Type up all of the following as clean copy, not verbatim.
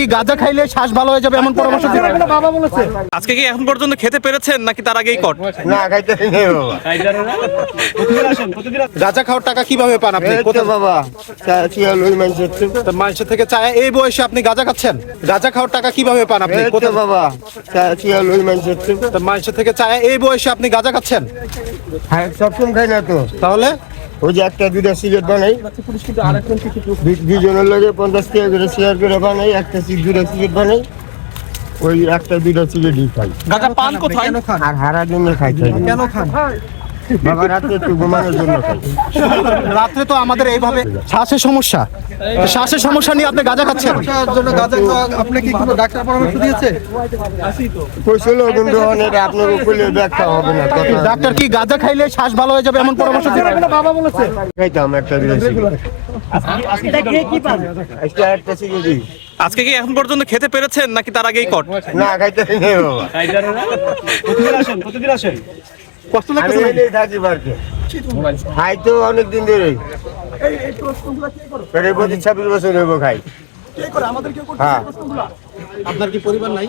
কি গাঁজা খাইলে শ্বাস ভালো হয়ে যাবে এমন পরামর্শ দিলেন বাবা বলেছে। আজকে কি এখন পর্যন্ত খেতে পেরেছেন নাকি তার আগেই কট? না খাইতে নেই বাবা। গাঁজা খাওয়ার টাকা কিভাবে পান আপনি? এই তো বাবা চিয়া লই মানছে। মানুষের থেকে চায় এই বয়সে আপনি গাঁজা খাচ্ছেন? গাঁজা খাওয়ার টাকা কিভাবে পান আপনি? এই তো বাবা চিয়া লই মানছে। মানুষের থেকে চায় এই বয়সে আপনি গাঁজা খাচ্ছেন? হ্যাঁ সবসময় খাই না তো। তাহলে ওই যে একটা দুইটা সিগারেট বানাই, দুজনের লগে 50 টাকা করে শেয়ার করে বানাই, একটা দুইটা সিগারেট বানাই, ওই একটা দুইটা সিগারেটই খাই। গাঁজা পান কোথায়? আর হারা জন্য খাই। কেন খান? বাবা রাতে একটু ঘুমানোর জন্য খাই। রাত্রে তো আমাদের এইভাবে শ্বাসের সমস্যা, শ্বাসের সমস্যা নিয়ে আপনি গাঁজা খাচ্ছেন? আপনি কি কোনো ডাক্তার পরামর্শ দিয়েছে? কইছিল কিন্তু অনেক আপনার উপরে ব্যাখ্যা হবে না। ডাক্তার কি গাঁজা খাইলে শ্বাস ভালো হয়ে যাবে এমন পরামর্শ দিলেন বাবা বলেছে। খাইতাম একটা দুইটা সিগারেট। একটা সিগারেটই। আজকে কি এখন পর্যন্ত খেতে পেরেছেন নাকি তার আগেই কট? না খাইতে নেই বাবা। কষ্ট আমি লাগতেছে নাকি? এটাই থাকি বাড়িতে। খাই তো অনেকদিন ধরেই। প্রায় 25-26 বছর হইব খাই। হ্যাঁ আপনার কি পরিবার নাই?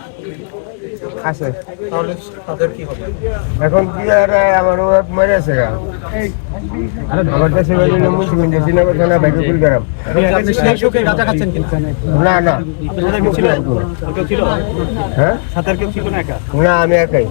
আছে। তাহলে তাদের কি হবে? এখন কি আর আমার ওয়াইফ মরে আছে গা। আমার দেশে বাড়ি হলো মুন্সিগঞ্জ, শ্রীনগর থানা, ভাইকপুর গ্রাম। আপনি সেই সুখে গাঁজা খাচ্ছেন কিনা? না না হ্যাঁ সাথে আর কেউ ছিল না একা? না আমি একাই।